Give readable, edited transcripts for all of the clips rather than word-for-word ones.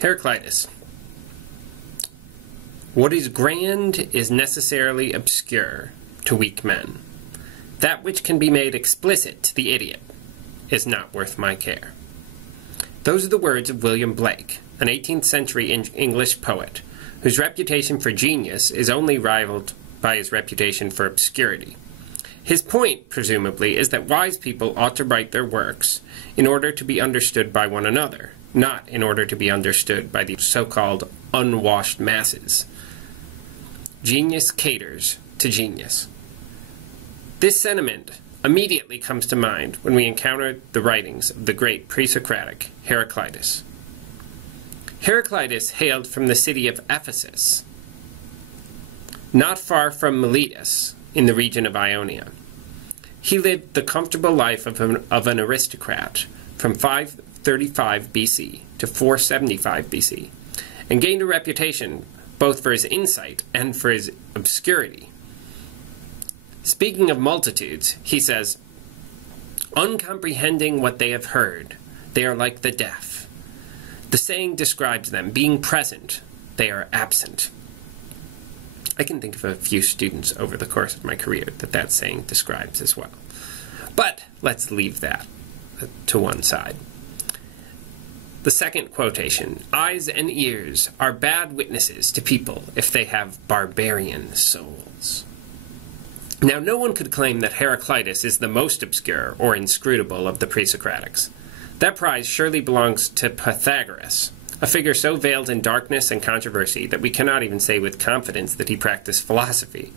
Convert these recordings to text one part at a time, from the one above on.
Heraclitus. What is grand is necessarily obscure to weak men. That which can be made explicit to the idiot is not worth my care. Those are the words of William Blake, an 18th century English poet, whose reputation for genius is only rivaled by his reputation for obscurity. His point, presumably, is that wise people ought to write their works in order to be understood by one another, not in order to be understood by the so-called unwashed masses. Genius caters to genius. This sentiment immediately comes to mind when we encounter the writings of the great pre-Socratic Heraclitus. Heraclitus hailed from the city of Ephesus, not far from Miletus, in the region of Ionia. He lived the comfortable life of an aristocrat from 535 BC to 475 BC, and gained a reputation both for his insight and for his obscurity. Speaking of multitudes, he says, "Uncomprehending what they have heard, they are like the deaf. The saying describes them. Being present, they are absent." I can think of a few students over the course of my career that saying describes as well. But let's leave that to one side. The second quotation, "Eyes and ears are bad witnesses to people if they have barbarian souls." Now, no one could claim that Heraclitus is the most obscure or inscrutable of the pre-Socratics. That prize surely belongs to Pythagoras, a figure so veiled in darkness and controversy that we cannot even say with confidence that he practiced philosophy.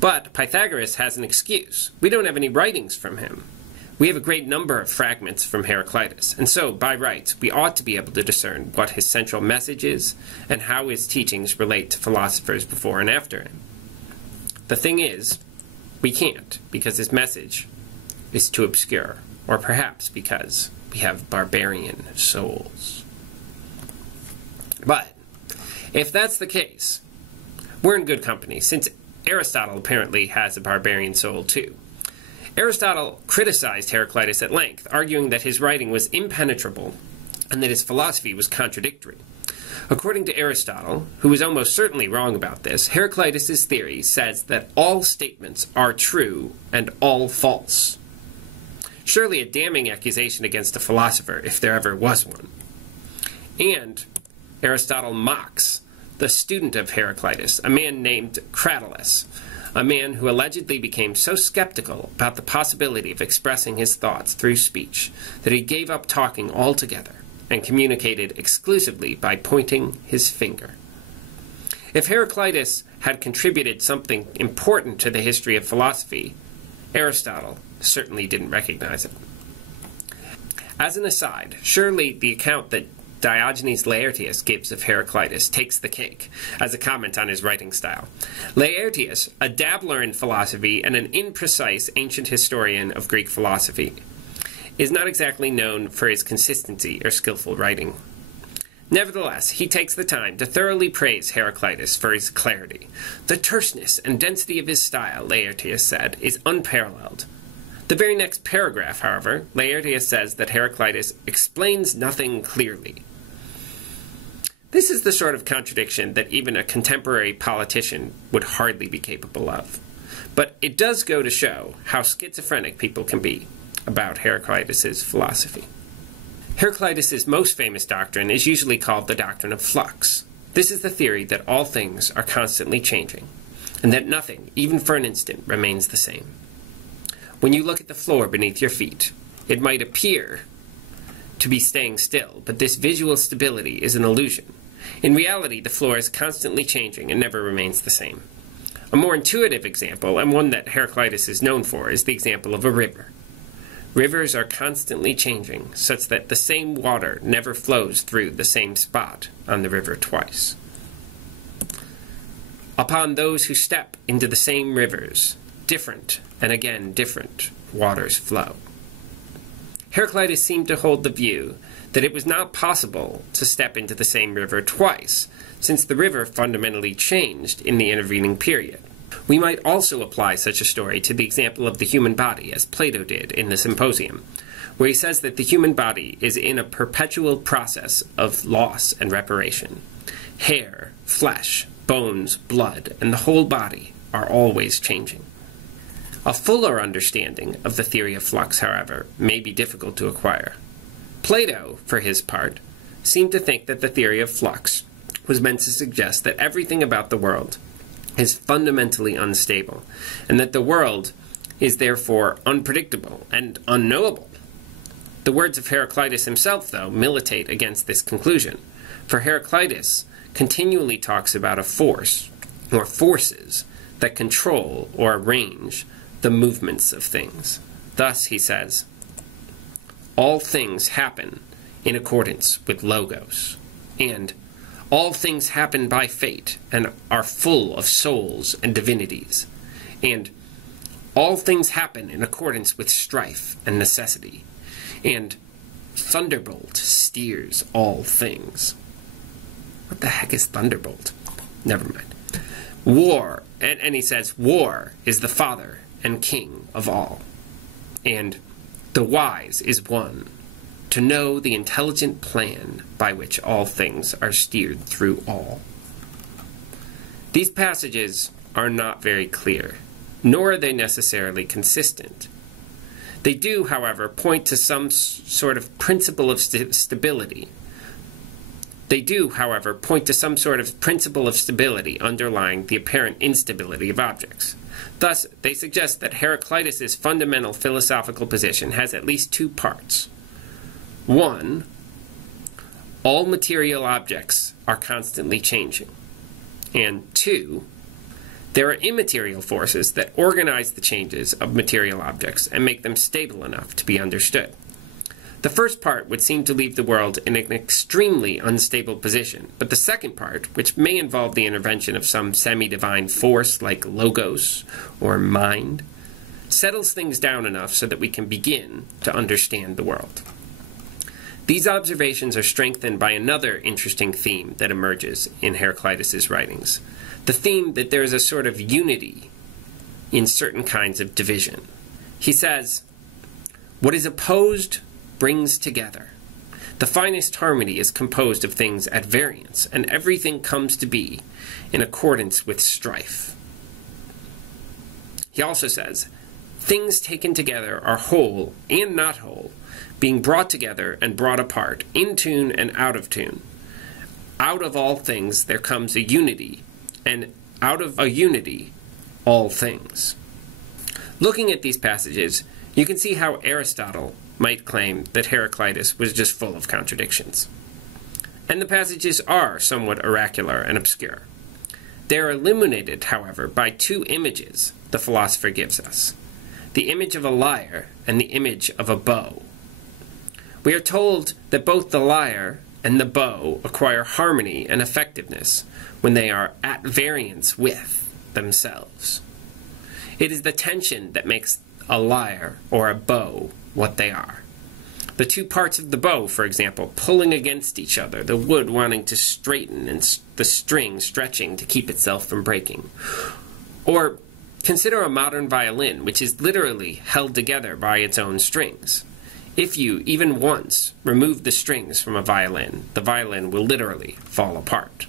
But Pythagoras has an excuse. We don't have any writings from him. We have a great number of fragments from Heraclitus, and so, by rights, we ought to be able to discern what his central message is and how his teachings relate to philosophers before and after him. The thing is, we can't, because his message is too obscure, or perhaps because we have barbarian souls. But if that's the case, we're in good company, since Aristotle apparently has a barbarian soul too. Aristotle criticized Heraclitus at length, arguing that his writing was impenetrable and that his philosophy was contradictory. According to Aristotle, who was almost certainly wrong about this, Heraclitus' theory says that all statements are true and all false. Surely a damning accusation against a philosopher, if there ever was one. And Aristotle mocks the student of Heraclitus, a man named Cratylus, a man who allegedly became so skeptical about the possibility of expressing his thoughts through speech that he gave up talking altogether and communicated exclusively by pointing his finger. If Heraclitus had contributed something important to the history of philosophy, Aristotle certainly didn't recognize it. As an aside, surely the account that Diogenes Laertius gives of Heraclitus takes the cake, as a comment on his writing style. Laertius, a dabbler in philosophy and an imprecise ancient historian of Greek philosophy, is not exactly known for his consistency or skillful writing. Nevertheless, he takes the time to thoroughly praise Heraclitus for his clarity. "The terseness and density of his style," Laertius said, "is unparalleled." The very next paragraph, however, Laertius says that Heraclitus explains nothing clearly. This is the sort of contradiction that even a contemporary politician would hardly be capable of. But it does go to show how schizophrenic people can be about Heraclitus' philosophy. Heraclitus' most famous doctrine is usually called the doctrine of flux. This is the theory that all things are constantly changing, and that nothing, even for an instant, remains the same. When you look at the floor beneath your feet, it might appear to be staying still, but this visual stability is an illusion. In reality, the floor is constantly changing and never remains the same. A more intuitive example, and one that Heraclitus is known for, is the example of a river. Rivers are constantly changing, such that the same water never flows through the same spot on the river twice. Upon those who step into the same rivers, different and again different waters flow. Heraclitus seemed to hold the view that it was not possible to step into the same river twice, since the river fundamentally changed in the intervening period. We might also apply such a story to the example of the human body, as Plato did in the Symposium. where he says that the human body is in a perpetual process of loss and reparation. Hair, flesh, bones, blood, and the whole body are always changing. A fuller understanding of the theory of flux, however, may be difficult to acquire. Plato, for his part, seemed to think that the theory of flux was meant to suggest that everything about the world is fundamentally unstable, and that the world is therefore unpredictable and unknowable. The words of Heraclitus himself, though, militate against this conclusion, for Heraclitus continually talks about a force, or forces, that control or arrange the movements of things. Thus, he says, all things happen in accordance with logos, and all things happen by fate and are full of souls and divinities, and all things happen in accordance with strife and necessity, and thunderbolt steers all things. What the heck is thunderbolt? Never mind. War, and he says, war is the father and king of all, and the wise is one, to know the intelligent plan by which all things are steered through all. These passages are not very clear, nor are they necessarily consistent. They do, however, point to some sort of principle of stability. They do, however, point to some sort of principle of stability underlying the apparent instability of objects. Thus, they suggest that Heraclitus' fundamental philosophical position has at least two parts. One, all material objects are constantly changing. And two, there are immaterial forces that organize the changes of material objects and make them stable enough to be understood. The first part would seem to leave the world in an extremely unstable position, but the second part, which may involve the intervention of some semi-divine force like logos or mind, settles things down enough so that we can begin to understand the world. These observations are strengthened by another interesting theme that emerges in Heraclitus' writings, the theme that there is a sort of unity in certain kinds of division. He says, what is opposed brings together. The finest harmony is composed of things at variance, and everything comes to be in accordance with strife. He also says, things taken together are whole and not whole, being brought together and brought apart, in tune and out of tune. Out of all things there comes a unity, and out of a unity all things. Looking at these passages, you can see how Aristotle might claim that Heraclitus was just full of contradictions. And the passages are somewhat oracular and obscure. They are illuminated, however, by two images the philosopher gives us, the image of a lyre and the image of a bow. We are told that both the lyre and the bow acquire harmony and effectiveness when they are at variance with themselves. It is the tension that makes a lyre or a bow what they are. The two parts of the bow, for example, pulling against each other, the wood wanting to straighten and the string stretching to keep itself from breaking. Or consider a modern violin, which is literally held together by its own strings. If you, even once, remove the strings from a violin, the violin will literally fall apart.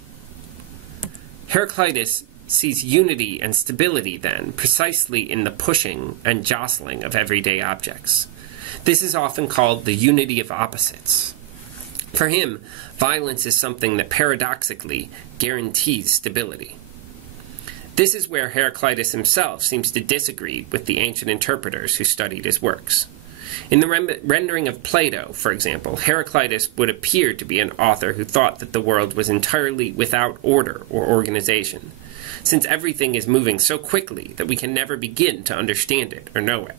Heraclitus sees unity and stability, then, precisely in the pushing and jostling of everyday objects. This is often called the unity of opposites. For him, violence is something that paradoxically guarantees stability. This is where Heraclitus himself seems to disagree with the ancient interpreters who studied his works. In the rendering of Plato, for example, Heraclitus would appear to be an author who thought that the world was entirely without order or organization, since everything is moving so quickly that we can never begin to understand it or know it.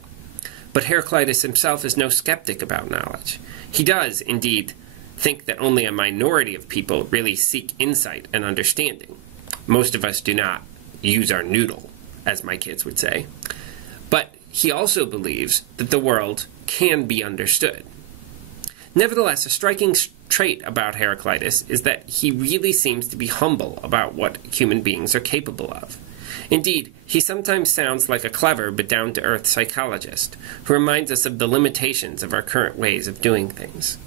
But Heraclitus himself is no skeptic about knowledge. He does, indeed, think that only a minority of people really seek insight and understanding. Most of us do not use our noodle, as my kids would say. But he also believes that the world can be understood. Nevertheless, a striking trait about Heraclitus is that he really seems to be humble about what human beings are capable of. Indeed, he sometimes sounds like a clever but down-to-earth psychologist who reminds us of the limitations of our current ways of doing things.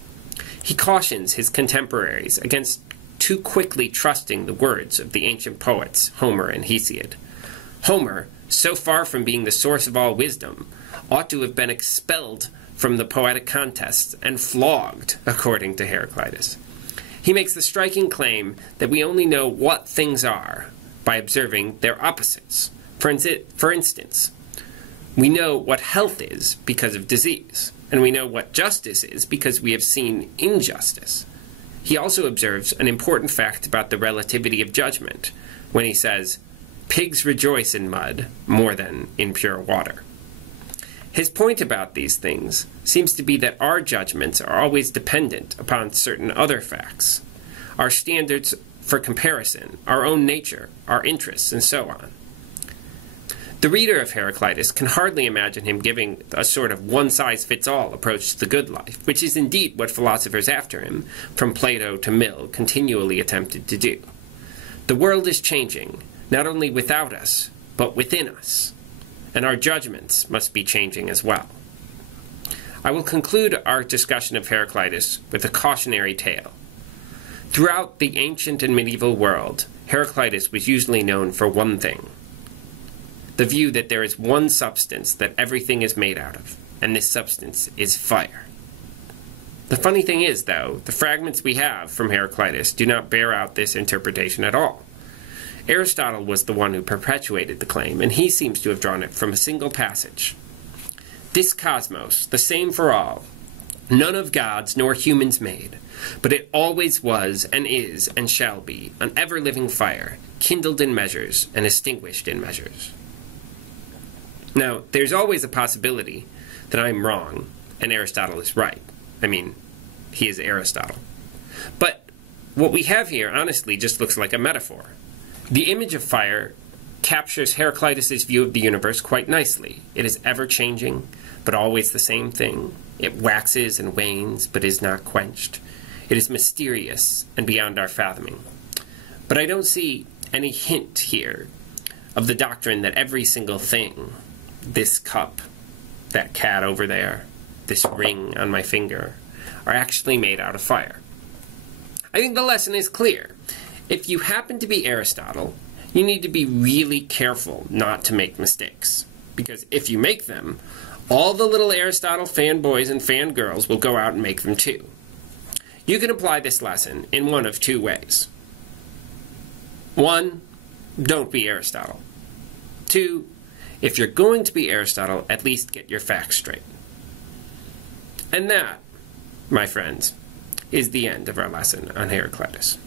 He cautions his contemporaries against too quickly trusting the words of the ancient poets Homer and Hesiod. Homer, so far from being the source of all wisdom, ought to have been expelled from the poetic contests and flogged, according to Heraclitus. He makes the striking claim that we only know what things are by observing their opposites. For instance, we know what health is because of disease, and we know what justice is because we have seen injustice. He also observes an important fact about the relativity of judgment when he says, "Pigs rejoice in mud more than in pure water." His point about these things seems to be that our judgments are always dependent upon certain other facts, our standards for comparison, our own nature, our interests, and so on. The reader of Heraclitus can hardly imagine him giving a sort of one-size-fits-all approach to the good life, which is indeed what philosophers after him, from Plato to Mill, continually attempted to do. The world is changing, not only without us, but within us, and our judgments must be changing as well. I will conclude our discussion of Heraclitus with a cautionary tale. Throughout the ancient and medieval world, Heraclitus was usually known for one thing: the view that there is one substance that everything is made out of, and this substance is fire. The funny thing is, though, the fragments we have from Heraclitus do not bear out this interpretation at all. Aristotle was the one who perpetuated the claim, and he seems to have drawn it from a single passage. "This cosmos, the same for all, none of gods nor humans made, but it always was and is and shall be an ever-living fire, kindled in measures and extinguished in measures." Now, there's always a possibility that I'm wrong and Aristotle is right. I mean, he is Aristotle. But what we have here, honestly, just looks like a metaphor. The image of fire captures Heraclitus' view of the universe quite nicely. It is ever-changing, but always the same thing. It waxes and wanes, but is not quenched. It is mysterious and beyond our fathoming. But I don't see any hint here of the doctrine that every single thing, this cup, that cat over there, this ring on my finger, are actually made out of fire. I think the lesson is clear. If you happen to be Aristotle, you need to be really careful not to make mistakes. Because if you make them, all the little Aristotle fanboys and fangirls will go out and make them too. You can apply this lesson in one of two ways. 1, don't be Aristotle. 2, if you're going to be Aristotle, at least get your facts straight. And that, my friends, is the end of our lesson on Heraclitus.